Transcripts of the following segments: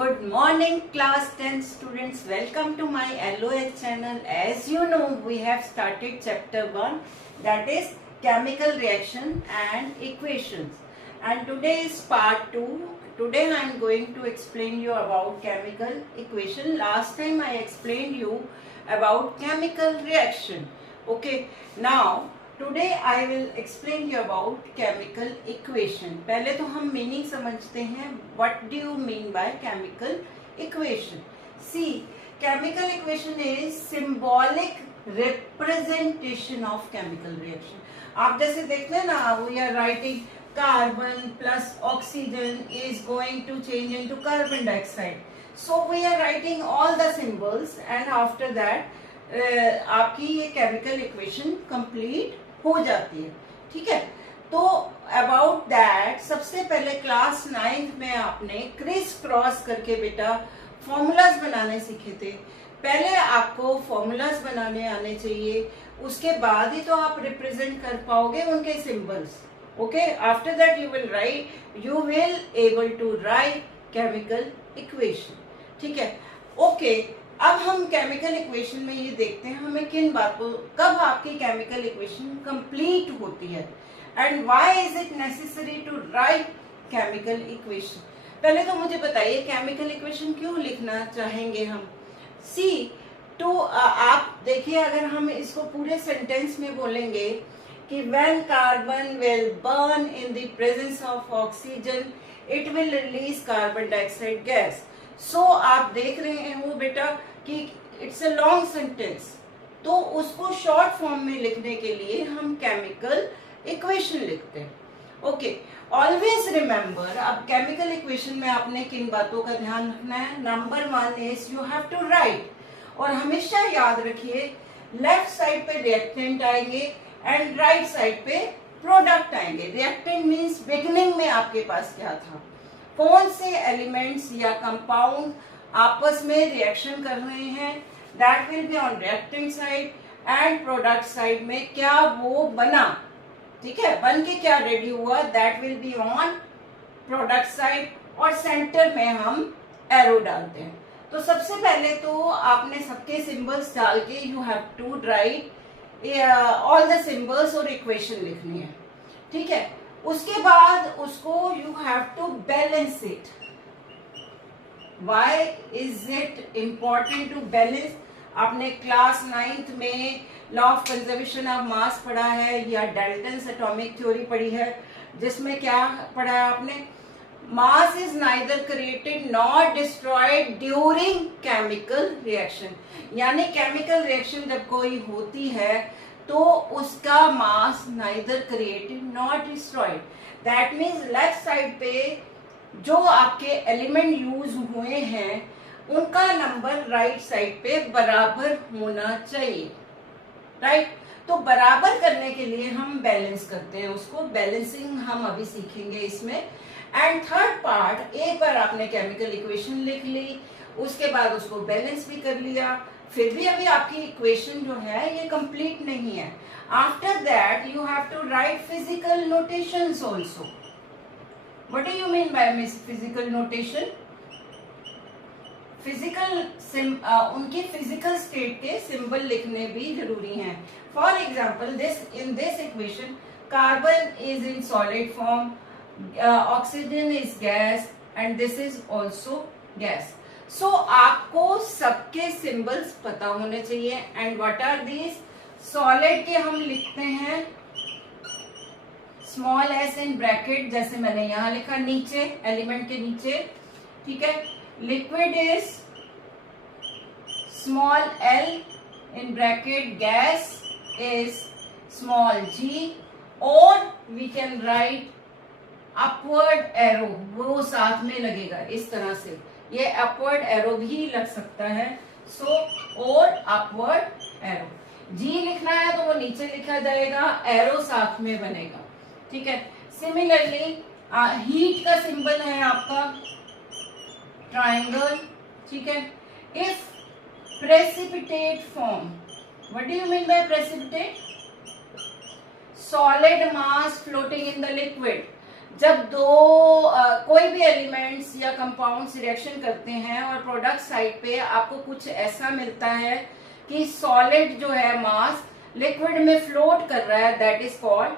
Good morning class 10 students. Welcome to my LOH channel. As you know, we have started chapter 1, that is chemical reaction and equations. And today is part 2. Today I am going to explain you about chemical equation. Last time I explained you about chemical reaction. Okay, now today I will explain you about chemical equation. पहले तो हम meaning समझते हैं. What do you mean by chemical equation? See, chemical equation is symbolic representation of chemical reaction. आप जैसे देखते हैं ना, we are writing carbon plus oxygen is going to change into carbon dioxide. So we are writing all the symbols and after that आपकी ये chemical equation complete हो जाती है. ठीक है, तो अबाउट दैट सबसे पहले क्लास 9th में आपने क्रिस क्रॉस करके बेटा फॉर्मूलाज बनाने सीखे थे. पहले आपको फॉर्मूलाज बनाने आने चाहिए, उसके बाद ही तो आप रिप्रेजेंट कर पाओगे उनके symbols. Okay, after that you will able to write chemical equation. ठीक है, ओके. अब हम केमिकल इक्वेशन में ये देखते हैं हमें किन बातों, कब आपकी केमिकल इक्वेशन कंप्लीट होती है and why is it necessary to write chemical equation. पहले तो मुझे बताइए केमिकल इक्वेशन क्यों लिखना चाहेंगे हम. सी तो आप देखिए, अगर हम इसको पूरे सेंटेंस में बोलेंगे कि when carbon will burn in the presence of oxygen it will release carbon dioxide gas. So आप देख रहे हो बेटा कि इट्स अ लॉन्ग सेंटेंस, तो उसको शॉर्ट फॉर्म में लिखने के लिए हम केमिकल इक्वेशन लिखते हैं. Okay, always remember. अब केमिकल इक्वेशन में आपने किन बातों का ध्यान रखना है. Number 1 is you have to write, और हमेशा याद रखिए लेफ्ट साइड पे रिएक्टेंट आएंगे एंड राइट साइड पे प्रोडक्ट आएंगे. रिएक्टेंट मीन्स बिगिनिंग में आपके पास क्या था, कौन से एलिमेंट्स या कंपाउंड आपस में रिएक्शन कर रहे हैं, that will be on reactant side, and product side में क्या वो बना. ठीक है, बन के क्या रेडी हुआ, that will be on product side, और सेंटर में हम एरो डालते हैं. तो सबसे पहले तो आपने सबके सिंबल्स डाल के you have to write all the symbols और इक्वेशन लिखनी है. ठीक है, उसके बाद उसको you have to balance it. Why is it important to balance. आपने क्लास 9th में law of conservation of mass पढ़ा है या डाल्टन्स एटॉमिक थ्योरी पढ़ी है, जिसमें क्या पढ़ा है आपने, mass is neither created nor destroyed during chemical reaction. यानी केमिकल रिएक्शन जब कोई होती है तो उसका mass neither created not destroyed. That means left side पे जो आपके एलिमेंट यूज हुए हैं उनका नंबर राइट साइड पे बराबर होना चाहिए. राइट, तो बराबर करने के लिए हम बैलेंस करते हैं उसको. बैलेंसिंग हम अभी सीखेंगे इसमें. एंड थर्ड पार्ट, एक बार आपने केमिकल इक्वेशन लिख ली, उसके बाद उसको बैलेंस भी कर लिया, फिर भी अभी आपकी इक्वेशन जो है ये कंप्लीट नहीं है. After that you have to write physical notations also. What do you mean by physical notation. Physical उनकी फिजिकल स्टेट के सिंबल लिखने भी जरूरी हैं. For example in this equation carbon is in solid form, oxygen is gas and this is also gas. So आपको सबके symbols पता होने चाहिए. And what are these. Solid के हम लिखते हैं स्मॉल एस इन ब्रैकेट, जैसे मैंने यहां लिखा नीचे एलिमेंट के नीचे. ठीक है, liquid is small L in bracket, gas is small G, और we can write upward arrow, वो साथ में लगेगा इस तरह से. ये अपवर्ड एरो भी लग सकता है. सो और अपवर्ड एरो. जी लिखना है तो वो नीचे लिखा जाएगा, एरो साथ में बनेगा. ठीक है, सिमिलरली हीट का सिंबल है आपका ट्रायंगल. ठीक है, if precipitate form, what do you mean bye precipitate. Solid mass floating in the liquid. जब कोई भी एलिमेंट्स या कंपाउंड्स रिएक्शन करते हैं और प्रोडक्ट साइड पे आपको कुछ ऐसा मिलता है कि सॉलिड जो है मास लिक्विड में फ्लोट कर रहा है, that is called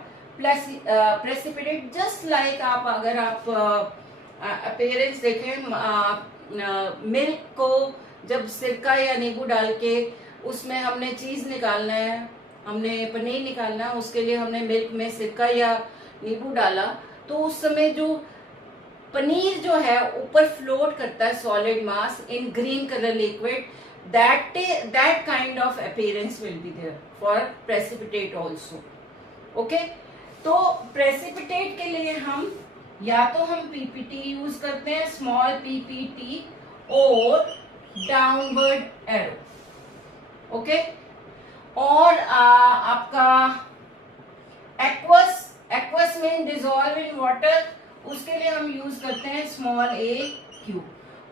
precipitate. Just like आप अगर आप अपीयरेंस देखें, मिल्क को जब सिरका या नींबू डाल के उसमें हमने चीज निकालना है, हमने पनीर निकालना है, उसके लिए हमने मिल्क में सिरका या नींबू डाला, तो उस समय जो पनीर जो है ऊपर फ्लोट करता है solid mass in green colour liquid, that kind of appearance will be there for precipitate also. Okay, तो precipitate के लिए हम या तो हम PPT यूज करते हैं, स्मॉल PPT, और डाउनवर्ड एरो। ओके, और आपका एक्वस में डिजोल्व इन वाटर, उसके लिए हम यूज करते हैं स्मॉल AQ।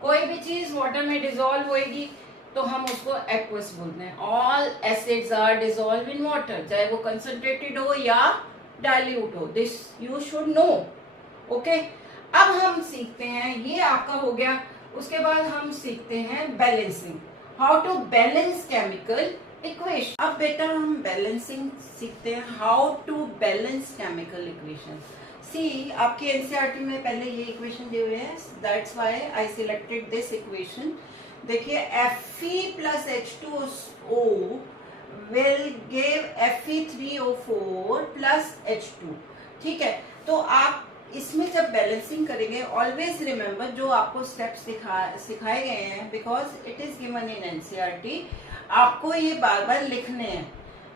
कोई भी चीज वाटर में डिजोल्व होएगी तो हम उसको एक्वस बोलते हैं। All acids are dissolve in water, चाहे वो कंसंट्रेटेड हो या डाइल्यूट हो, this you should know. Okay, अब हम सीखते हैं, ये आपका हो गया। उसके बाद हम सीखते हैं balancing, how to balance chemical equation. अब बेटा हम बैलेंसिंग सीखते हैं, how to balance chemical equation. See, आपके एनसीईआरटी में पहले ये इक्वेशन दिए हुए हैं, that's why I selected this equation. देखिए Fe plus H2O will give Fe3O4 plus H2। ठीक है, तो आप इसमें जब बैलेंसिंग करेंगे, ऑलवेज रिमेम्बर जो आपको स्टेप्स सिखाए गए हैं, because it is given in NCERT, आपको ये बार बार लिखने हैं।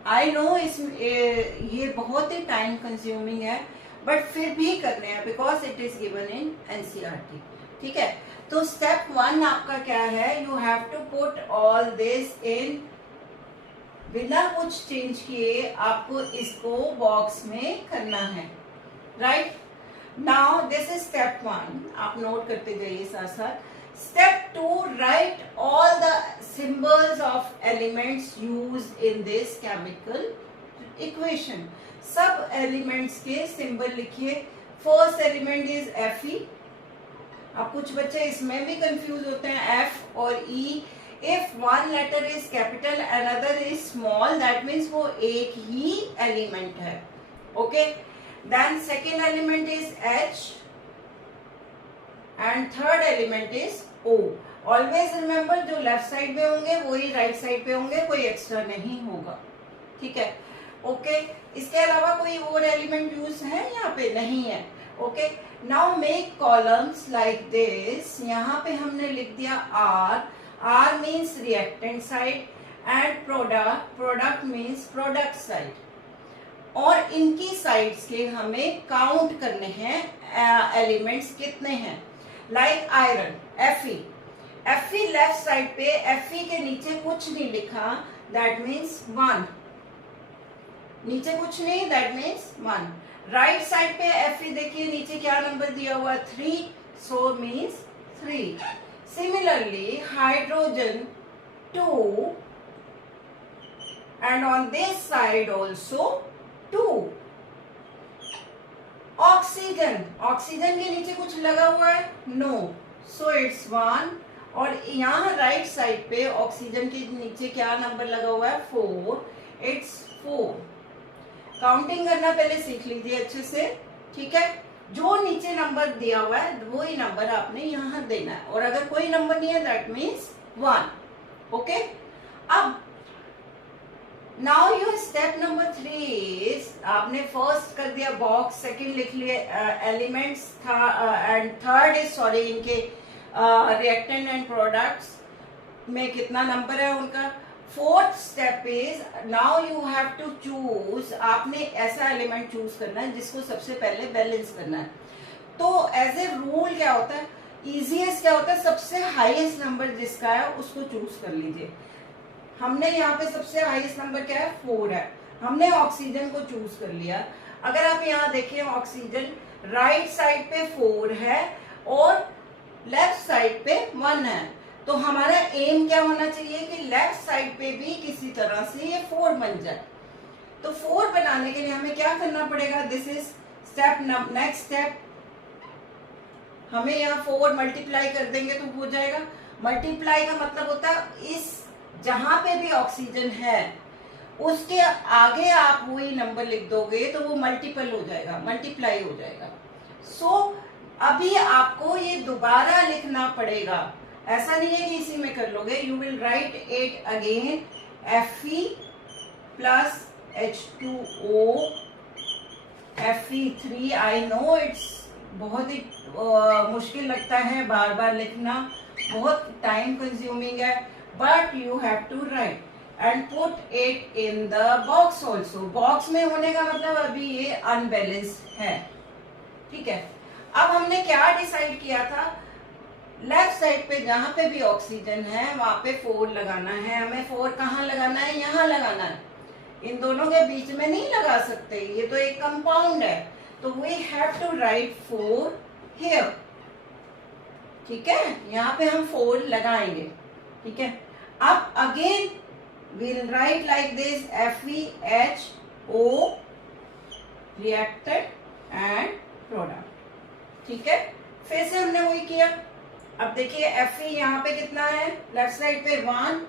आई नो ये बहुत ही टाइम कंज्यूमिंग है, बट फिर भी करने हैं because it is given in NCERT. ठीक है, तो स्टेप 1 आपका क्या है, you have to put all this in, बिना कुछ चेंज किए आपको इसको बॉक्स में करना है, right. Now this is step 1, आप नोट करते जाइए साथ साथ। Step 2, right all the symbols of elements used in this chemical equation. सब एलिमेंट्स के सिंबल लिखिए। First element is Fe। अब कुछ बच्चे इसमें भी कंफ्यूज होते हैं, F और E। If one letter is capital another is small, that means वो एक ही एलिमेंट है। Okay, then second element is H and third element is O। Always remember, जो लेफ्ट साइड में होंगे वही राइट साइड पे होंगे, कोई एक्स्ट्रा नहीं होगा। ठीक है, ओके, इसके अलावा कोई और एलिमेंट यूज है यहाँ पे? नहीं है। Okay, now make columns like this. यहाँ पे हमने लिख दिया R। R means reactant side and product means product side, और इनकी साइड्स के हमें काउंट करने हैं एलिमेंट्स कितने हैं। Like iron Fe left side पे, Fe के नीचे कुछ नहीं लिखा, दैट मीन्स 1। नीचे कुछ नहीं, दैट मीन्स 1। राइट साइड पे Fe देखिए, नीचे क्या नंबर दिया हुआ, 3, so means 3। Similarly hydrogen 2 and on this side also 2। Oxygen के नीचे कुछ लगा हुआ है, नो, सो इट्स 1। और यहाँ राइट साइड पे ऑक्सीजन के नीचे क्या नंबर लगा हुआ है, 4, इट्स 4। काउंटिंग करना पहले सीख लीजिए अच्छे से। ठीक है, जो नीचे नंबर दिया हुआ है वही नंबर आपने यहाँ देना है, और अगर कोई नंबर नहीं है दैट मीन्स 1। ओके, अब नाउ योर स्टेप नंबर 3 आपने फर्स्ट कर दिया बॉक्स, सेकंड लिख लिए elements and third is sorry इनके रिएक्टेंट एंड प्रोडक्ट्स में कितना नंबर है उनका। Fourth step is now you have to choose, आपने ऐसा एलिमेंट चूज करना है जिसको सबसे पहले बैलेंस करना है। तो एज ए रूल क्या होता है, इजीएस्ट क्या होता है, सबसे हाईएस्ट नंबर जिसका है उसको चूज कर लीजिए। हमने यहाँ पे सबसे हाईएस्ट नंबर क्या है, 4 है, हमने ऑक्सीजन को चूज कर लिया। अगर आप यहाँ देखिए ऑक्सीजन राइट साइड पे 4 है और लेफ्ट साइड पे 1 है, तो हमारा एम क्या होना चाहिए कि लेफ्ट साइड पे भी किसी तरह से ये 4 बन जाए। तो 4 बनाने के लिए हमें क्या करना पड़ेगा, this is step next step, हमें यहाँ 4 मल्टीप्लाई कर देंगे तो हो जाएगा। मल्टीप्लाई का मतलब होता है इस जहां पे भी ऑक्सीजन है उसके आगे आप वही नंबर लिख दोगे तो वो मल्टीपल हो जाएगा, मल्टीप्लाई हो जाएगा। सो अभी आपको ये दोबारा लिखना पड़ेगा, ऐसा नहीं है कि इसी में कर लोगे। You will write it again, Fe plus H2O Fe3। I know it's बहुत ही मुश्किल लगता है, बार बार लिखना बहुत टाइम कंज्यूमिंग है, but you have to write and put it in the box also. Box में होने का मतलब अभी ये अनबैलेंस्ड है, ठीक है। अब हमने क्या डिसाइड किया था, लेफ्ट साइड पे जहां पे भी ऑक्सीजन है वहां पे 4 लगाना है। हमें 4 कहाँ लगाना है, यहाँ लगाना है, इन दोनों के बीच में नहीं लगा सकते, ये तो एक कंपाउंड है, तो we have to write 4 here, ठीक है। यहाँ पे हम 4 लगाएंगे, ठीक है। अब again we'll write like this, FeHO reactant and product, ठीक है। फिर से हमने वही किया। अब देखिए Fe यहाँ पे कितना है, लेफ्ट साइड पे 1,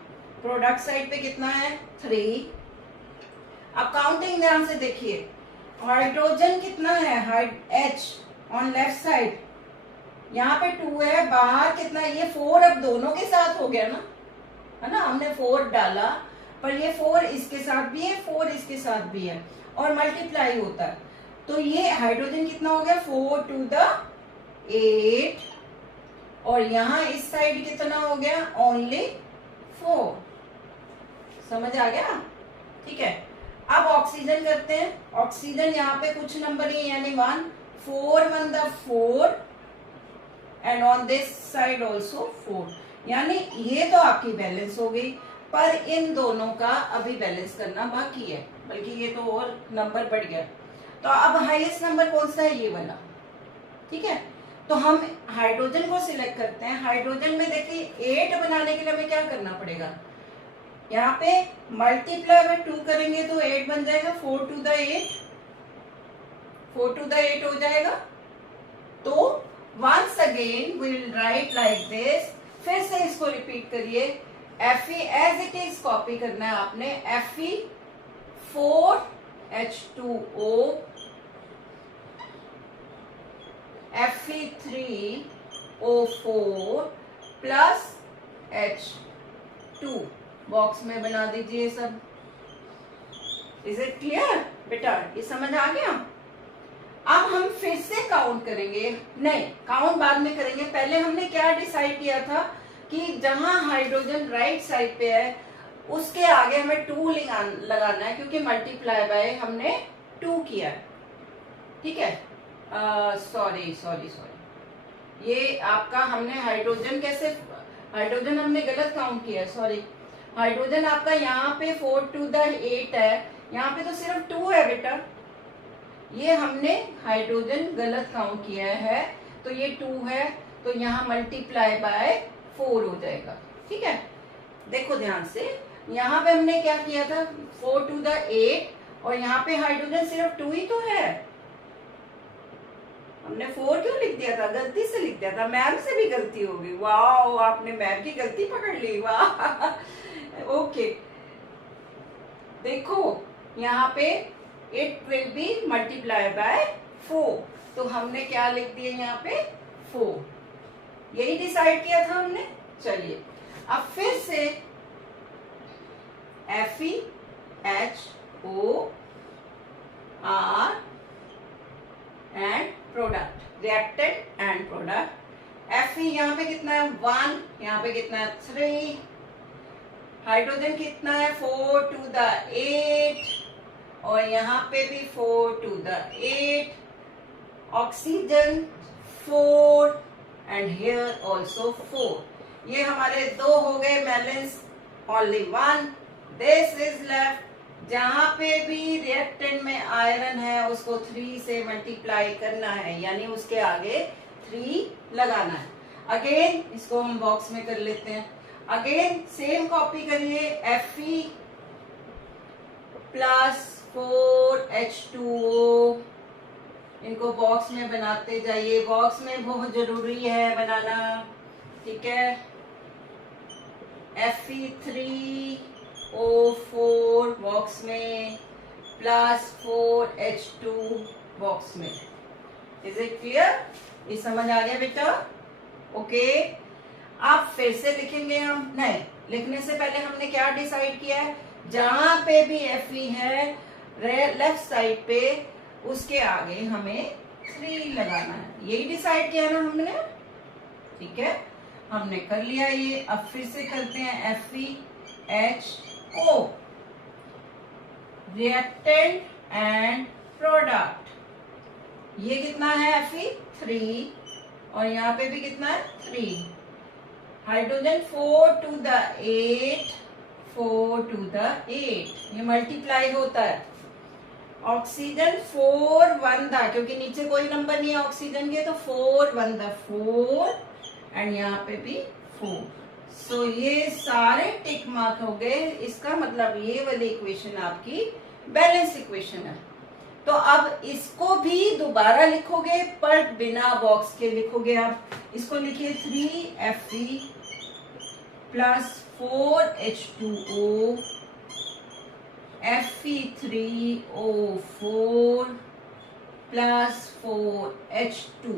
प्रोडक्ट साइड पे कितना है 3। अब काउंटिंग ध्यान से देखिए, हाइड्रोजन कितना है, H ऑन लेफ्ट साइड, यहाँ पे 2 है, बाहर कितना है, ये 4 अब दोनों के साथ हो गया ना, है ना, हमने 4 डाला पर ये 4 इसके साथ भी है, 4 इसके साथ भी है और मल्टीप्लाई होता है, तो ये हाइड्रोजन कितना हो गया 4 to the 8 और यहाँ इस साइड कितना हो गया ओनली 4। समझ आ गया, ठीक है। अब ऑक्सीजन करते हैं। ऑक्सीजन यहाँ पे कुछ नंबर ही यानी 1, 4 1 the 4 and on this side also 4, यानी ये तो आपकी बैलेंस हो गई, पर इन दोनों का अभी बैलेंस करना बाकी है, बल्कि ये तो और नंबर बढ़ गया। तो अब हाईएस्ट नंबर कौन सा है, ये वाला, ठीक है। तो हम हाइड्रोजन को सिलेक्ट करते हैं। हाइड्रोजन में देखिए 8 बनाने के लिए हमें क्या करना पड़ेगा, यहाँ पे मल्टीप्लाई में 2 करेंगे तो 8 बन जाएगा, 4 to the 8, 4 to the 8 हो जाएगा। तो once again will write like this, फिर से इसको रिपीट करिए, Fe as it is copy करना है आपने, Fe 4H2O Fe3O4 plus H2 box में बना दीजिए सब। इज इट क्लियर बेटा, ये समझ आ गया। अब हम फिर से काउंट करेंगे, नहीं काउंट बाद में करेंगे, पहले हमने क्या डिसाइड किया था कि जहां हाइड्रोजन राइट साइड पे है उसके आगे हमें 2 लगाना है, क्योंकि मल्टीप्लाई बाय हमने 2 किया है, ठीक है। सॉरी, ये आपका हमने हाइड्रोजन हाइड्रोजन हमने गलत काउंट किया है, सॉरी। हाइड्रोजन आपका यहाँ पे 4 to the 8 है, यहाँ पे तो सिर्फ 2 है बेटा, ये हमने हाइड्रोजन गलत काउंट किया है, तो ये 2 है, तो यहाँ मल्टीप्लाई बाय 4 हो जाएगा, ठीक है। देखो ध्यान से, यहाँ पे हमने क्या किया था 4 to the 8 और यहाँ पे हाइड्रोजन सिर्फ 2 ही तो है, हमने 4 क्यों लिख दिया था, गलती से लिख दिया था, मैम से भी गलती हो गई। वाह, आपने मैम की गलती पकड़ ली, वाह ओके। देखो यहाँ पे it will be multiply by 4, तो हमने क्या लिख दिया यहाँ पे 4, यही डिसाइड किया था हमने। चलिए अब फिर से FeHO R and product, reactant and product. Fe यहाँ पे कितना है 1, यहाँ पे कितना है 3, हाइड्रोजन कितना है 4 to the 8 और यहाँ पे भी 4 to the 8, oxygen 4 and here also 4। ये हमारे 2 हो गए balance, only 1, this is left. जहां पे भी रिएक्टेंट में आयरन है उसको 3 से मल्टीप्लाई करना है, यानी उसके आगे 3 लगाना है। अगेन इसको हम बॉक्स में कर लेते हैं, अगेन सेम कॉपी करिए, Fe प्लस 4H2O इनको बॉक्स में बनाते जाइए, बॉक्स में बहुत जरूरी है बनाना, ठीक है। Fe3O4 बॉक्स में +4H2 बॉक्स में। Is it clear? ये समझ आ गया बेटा? ओके। अब फिर से लिखेंगे हम, नहीं लिखने से पहले हमने क्या डिसाइड किया है, जहां पे भी Fe है लेफ्ट साइड पे उसके आगे हमें 3 लगाना है, यही डिसाइड किया ना हमने, ठीक है। हमने कर लिया ये। अब फिर से करते हैं FeHO, रिएक्टेंट एंड प्रोडक्ट। ये कितना है Fe3 और यहाँ पे भी कितना है 3। Hydrogen 4 to the 8, 4 to the 8, ये मल्टीप्लाई होता है। ऑक्सीजन 4 1 दा, क्योंकि नीचे कोई नंबर नहीं है ऑक्सीजन के, तो 4 1 दा 4 एंड यहाँ पे भी 4। सो ये सारे टिक मार्क हो गए। इसका मतलब ये वाली इक्वेशन आपकी बैलेंस इक्वेशन है। तो अब इसको भी दोबारा लिखोगे पर बिना बॉक्स के लिखोगे। आप इसको लिखिए 3Fe + 4H2O Fe3O4 + 4H2।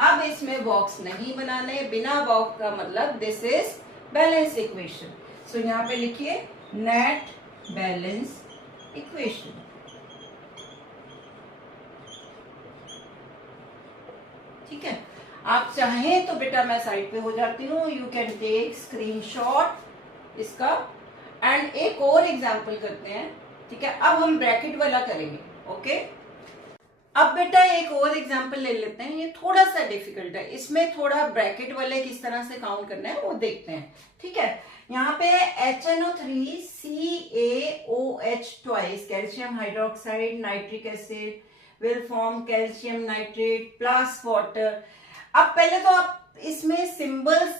अब इसमें बॉक्स नहीं बनाने, बिना बॉक्स का मतलब दिस इज बैलेंस इक्वेशन। सो यहाँ पे लिखिए नेट बैलेंस इक्वेशन। ठीक है। आप चाहें तो बेटा मैं साइड पे हो जाती हूँ, यू कैन टेक स्क्रीनशॉट इसका। एंड एक और एग्जांपल करते हैं, ठीक है। अब हम ब्रैकेट वाला करेंगे, ओके। अब बेटा एक और एग्जांपल ले लेते हैं, ये थोड़ा सा डिफिकल्ट है, इसमें थोड़ा ब्रैकेट वाले किस तरह से काउंट करना है वो देखते हैं, ठीक है। यहाँ पे HNO3 CaOH twice, calcium hydroxide nitric acid will form calcium nitrate plus water। अब पहले तो आप इसमें सिंबल्स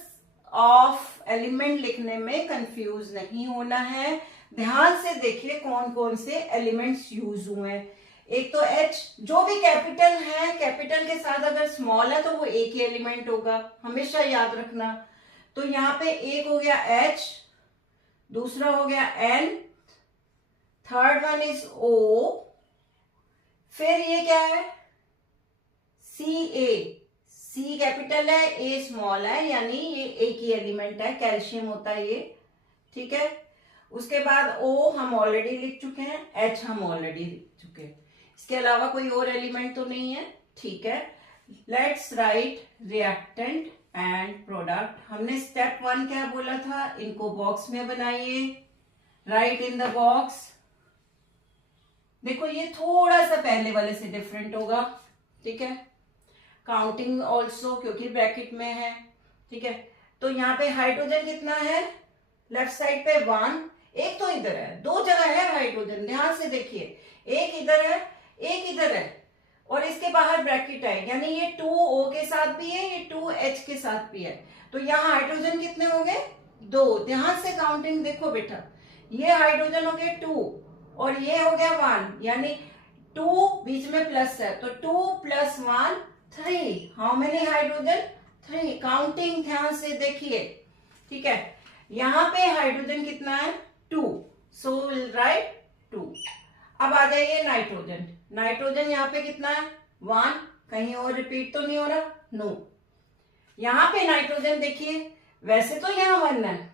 ऑफ एलिमेंट लिखने में कंफ्यूज नहीं होना है। ध्यान से देखिए कौन कौन से एलिमेंट्स यूज हुए हैं। एक तो H, जो भी कैपिटल है, कैपिटल के साथ अगर स्मॉल है तो वो एक ही एलिमेंट होगा, हमेशा याद रखना। तो यहाँ पे एक हो गया H, दूसरा हो गया N, third one is O, फिर ये क्या है Ca, C कैपिटल है, A स्मॉल है, यानी ये एक ही एलिमेंट है, कैल्शियम होता है ये, ठीक है। उसके बाद O हम ऑलरेडी लिख चुके हैं, H हम ऑलरेडी लिख चुके हैं, इसके अलावा कोई और एलिमेंट तो नहीं है, ठीक है। Let's write reactant and product. हमने स्टेप 1 क्या बोला था, इनको बॉक्स में बनाइए, राइट इन द बॉक्स। देखो ये थोड़ा सा पहले वाले से डिफरेंट होगा, ठीक है। काउंटिंग ऑल्सो क्योंकि ब्रैकेट में है, ठीक है। तो यहाँ पे हाइड्रोजन कितना है, लेफ्ट साइड पे 1, एक तो इधर है, दो जगह है हाइड्रोजन, ध्यान से देखिए, एक इधर है एक इधर है, और इसके बाहर ब्रैकेट है, यानी ये 2O के साथ भी है, ये 2H के साथ भी है। तो यहाँ हाइड्रोजन कितने हो गए, 2। ध्यान से काउंटिंग देखो बेटा, ये हाइड्रोजन हो गए 2 और ये हो गया 1, यानी 2 बीच में प्लस है, तो 2 + 1 3। How many hydrogen, 3। काउंटिंग ध्यान से देखिए, ठीक है। यहाँ पे हाइड्रोजन कितना है 2, सो विल राइट 2। अब आ जाइए नाइट्रोजन। नाइट्रोजन यहाँ पे कितना है 1, कहीं और रिपीट तो नहीं हो रहा, नो। यहाँ पे नाइट्रोजन देखिए, वैसे तो यहाँ 1 है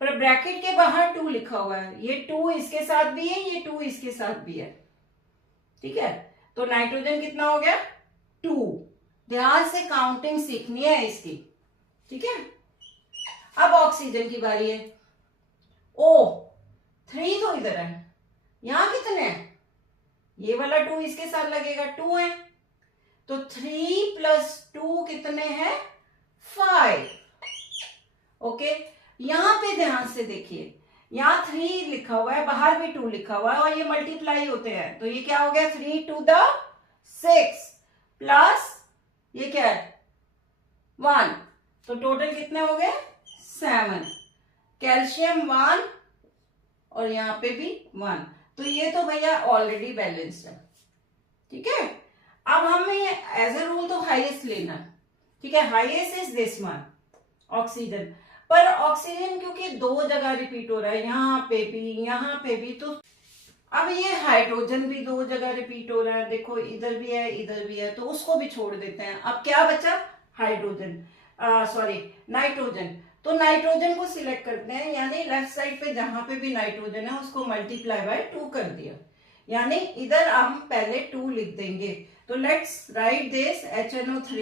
पर ब्रैकेट के बाहर 2 लिखा हुआ है, ये 2 इसके साथ भी है, ये 2 इसके साथ भी है, ठीक है। तो नाइट्रोजन कितना हो गया 2। ध्यान से काउंटिंग सीखनी है इसकी, ठीक है। अब ऑक्सीजन की बारी है। O 3 तो इधर है, यहां कितने हैं, ये वाला 2 इसके साथ लगेगा, 2 है, तो 3 + 2 कितने हैं 5, ओके। यहां पे ध्यान से देखिए, यहाँ 3 लिखा हुआ है, बाहर भी 2 लिखा हुआ है, और ये मल्टीप्लाई होते हैं, तो ये क्या हो गया 3 to the 6 प्लस ये क्या है 1, तो टोटल कितने हो गए 7। कैल्शियम 1 और यहाँ पे भी 1, तो ये तो भैया ऑलरेडी बैलेंस्ड है, ठीक है। अब हमें एज ए रूल तो हाईएस्ट लेना है, ठीक है, highest is this one oxygen. पर ऑक्सीजन क्योंकि दो जगह रिपीट हो रहा है, यहाँ पे भी यहाँ पे भी, तो अब ये हाइड्रोजन भी दो जगह रिपीट हो रहा है, देखो इधर भी है इधर भी है, तो उसको भी छोड़ देते हैं। अब क्या बचा, हाइड्रोजन, सॉरी नाइट्रोजन। तो नाइट्रोजन को सिलेक्ट करते हैं, यानी लेफ्ट साइड पे जहां पे भी नाइट्रोजन है उसको मल्टीप्लाई बाय 2 कर दिया, यानी इधर हम पहले 2 लिख देंगे। तो let's write this HNO3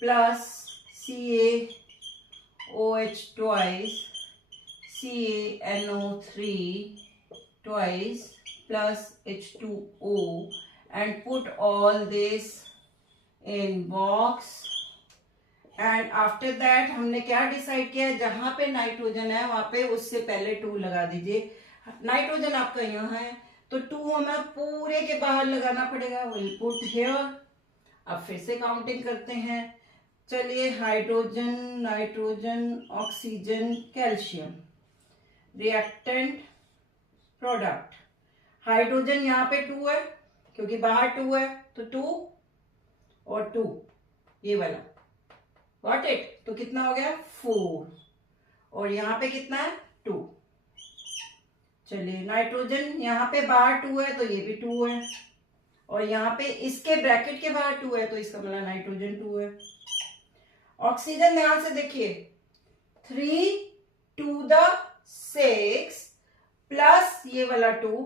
plus CaOH twice, CaNO3 twice plus H2O and put all this in box. And after that हमने क्या डिसाइड किया, जहां पे नाइट्रोजन है वहां पे उससे पहले 2 लगा दीजिए। नाइट्रोजन आपका यहाँ है तो 2 हमें पूरे के बाहर लगाना पड़ेगा, विल पुट हियर। अब फिर से काउंटिंग करते हैं, चलिए hydrogen, nitrogen, oxygen, calcium, reactant, product. Hydrogen यहाँ पे 2 है क्योंकि बाहर 2 है, तो 2 और 2 ये वाला, गॉट इट। तो कितना हो गया 4, और यहाँ पे कितना है 2। चलिए नाइट्रोजन यहाँ पे बाहर 2 है तो ये भी 2 है, और यहाँ पे इसके ब्रैकेट के बाहर 2 है तो इसका मतलब नाइट्रोजन 2 है। ऑक्सीजन ध्यान से देखिए, 3 to the 6 प्लस ये वाला 2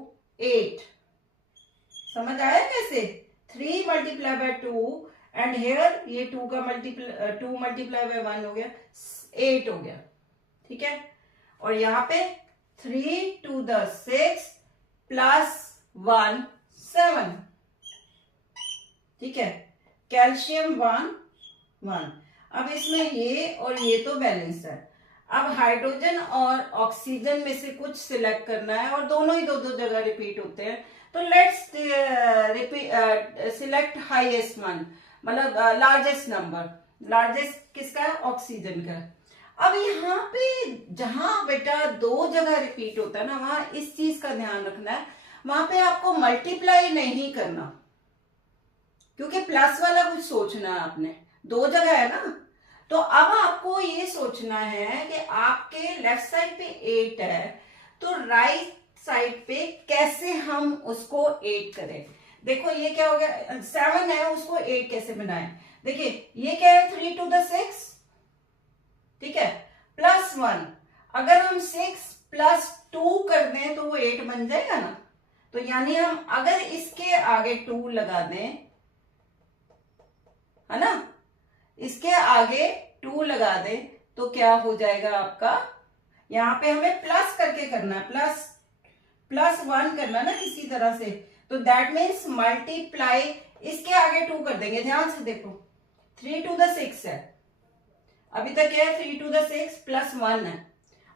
8, समझ आया कैसे, 3 मल्टीप्लाई बाय 2 एंड हेयर ये 2 का 2 मल्टीप्लाई बाय 1 हो गया, 8 हो गया, ठीक है। और यहाँ पे 3 to the 6 प्लस 1 7, ठीक है। कैल्शियम 1 अब इसमें ये और ये तो बैलेंस है। अब हाइड्रोजन और ऑक्सीजन में से कुछ सिलेक्ट करना है, और दोनों ही दो जगह रिपीट होते हैं, तो लेट्स सिलेक्ट हाईएस्ट वन, मतलब लार्जेस्ट नंबर। लार्जेस्ट किसका है, ऑक्सीजन का। अब यहाँ पे जहां बेटा 2 जगह रिपीट होता है ना, वहां इस चीज का ध्यान रखना है, वहां पे आपको मल्टीप्लाई नहीं करना, क्योंकि प्लस वाला कुछ सोचना है आपने, 2 जगह है ना। तो अब आपको ये सोचना है कि आपके लेफ्ट साइड पे 8 है, तो राइट साइड पे कैसे हम उसको 8 करें। देखो ये क्या हो गया, 7 है, उसको 8 कैसे बनाएं। देखिए ये क्या है, 3 to the 6, ठीक है, प्लस 1। अगर हम 6 प्लस 2 कर दें तो वो 8 बन जाएगा ना। तो यानी हम अगर इसके आगे 2 लगा दें, है ना, इसके आगे 2 लगा दें तो क्या हो जाएगा आपका, यहां पे हमें प्लस करके करना है, प्लस 1 करना ना किसी तरह से, तो दैट मीन्स मल्टीप्लाई, इसके आगे 2 कर देंगे। ध्यान से देखो, 3 to the 6 है, अभी तक क्या है 3 to the 6 प्लस 1 है,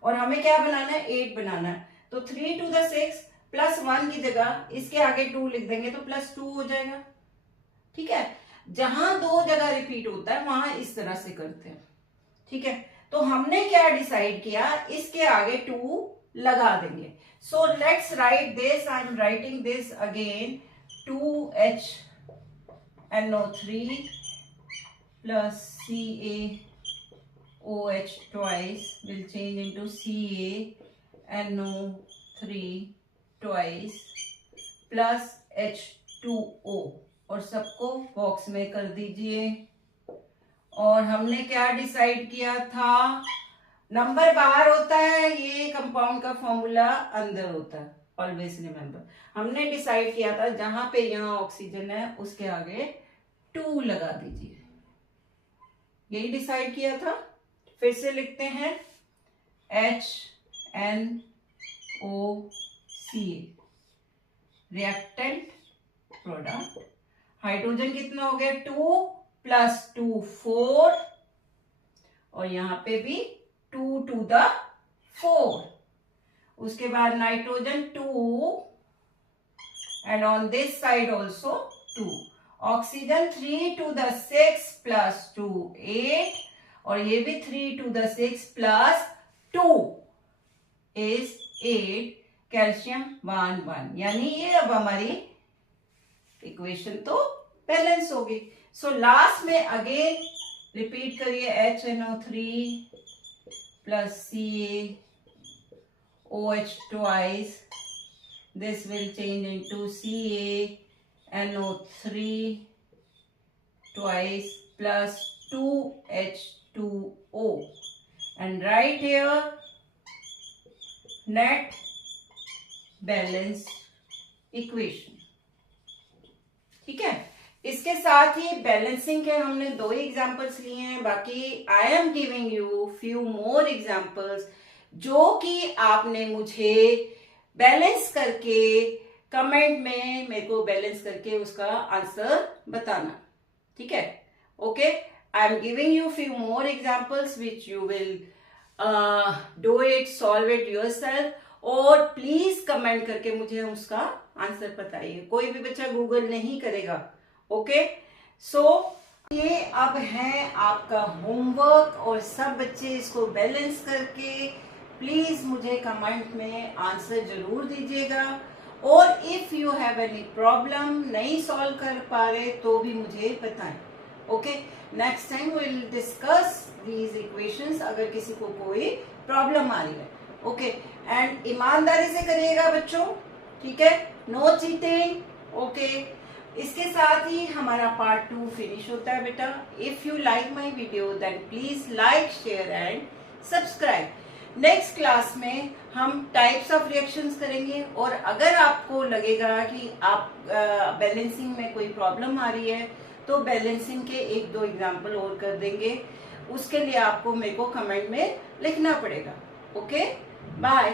और हमें क्या बनाना है 8 बनाना है। तो 3 to the 6 प्लस 1 की जगह इसके आगे 2 लिख देंगे तो प्लस 2 हो जाएगा, ठीक है। जहां 2 जगह रिपीट होता है वहां इस तरह से करते हैं, ठीक है। तो हमने क्या डिसाइड किया, इसके आगे 2 लगा देंगे। So let's write this, I am writing this again, 2HNO3 plus CaOH twice will change into CaNO3 twice plus H2O, और सबको बॉक्स में कर दीजिए। और हमने क्या डिसाइड किया था, नंबर बाहर होता है, ये कंपाउंड का फॉर्मूला अंदर होता है, ऑलवेज रिमेंबर। हमने डिसाइड किया था जहां पे यहाँ ऑक्सीजन है उसके आगे 2 लगा दीजिए, यही डिसाइड किया था। फिर से लिखते हैं HNO3 रिएक्टेंट, प्रोडक्ट। हाइड्रोजन कितना हो गया 2 प्लस 2 4, और यहां पे भी 2 to the 4। उसके बाद nitrogen 2 and on this side also 2। Oxygen 3 to the 6 plus 2 8, और ये भी 3 to the 6 plus 2 is 8। Calcium 1 1, यानी ये अब हमारी इक्वेशन तो बैलेंस होगी। सो लास्ट में अगेन रिपीट करिए, HNO3 plus CaOH twice. This will change into CaNO3 twice plus 2H2O, and write here net balance equation. ठीक है, इसके साथ ही बैलेंसिंग के हमने 2 ही एग्जांपल्स लिए हैं, बाकी I am giving you few more examples जो कि आपने मुझे बैलेंस करके कमेंट में मेरे को बैलेंस करके उसका आंसर बताना, ठीक है। Okay, I am giving you few more examples which you will do it, solve it yourself, और प्लीज कमेंट करके मुझे उसका आंसर बताइए। कोई भी बच्चा गूगल नहीं करेगा। ओके, सो ये अब है आपका होमवर्क, और सब बच्चे इसको बैलेंस करके प्लीज मुझे कमेंट में आंसर जरूर दीजिएगा, और if you have any problem नहीं सॉल्व कर पा रहे तो भी मुझे बताएं। Okay, next time we will discuss these equations अगर किसी को कोई प्रॉब्लम आ रही है। ओके, एंड ईमानदारी से करिएगा बच्चों, ठीक है, नो चीटिंग। ओके, इसके साथ ही हमारा पार्ट 2 फिनिश होता है बेटा। If you like my video then please like, share and subscribe. Next class में हम टाइप्स ऑफ रिएक्शंस करेंगे, और अगर आपको लगेगा कि आप बैलेंसिंग में कोई प्रॉब्लम आ रही है तो बैलेंसिंग के 1-2 एग्जाम्पल और कर देंगे। उसके लिए आपको मेरे को कमेंट में लिखना पड़ेगा। Okay, bye.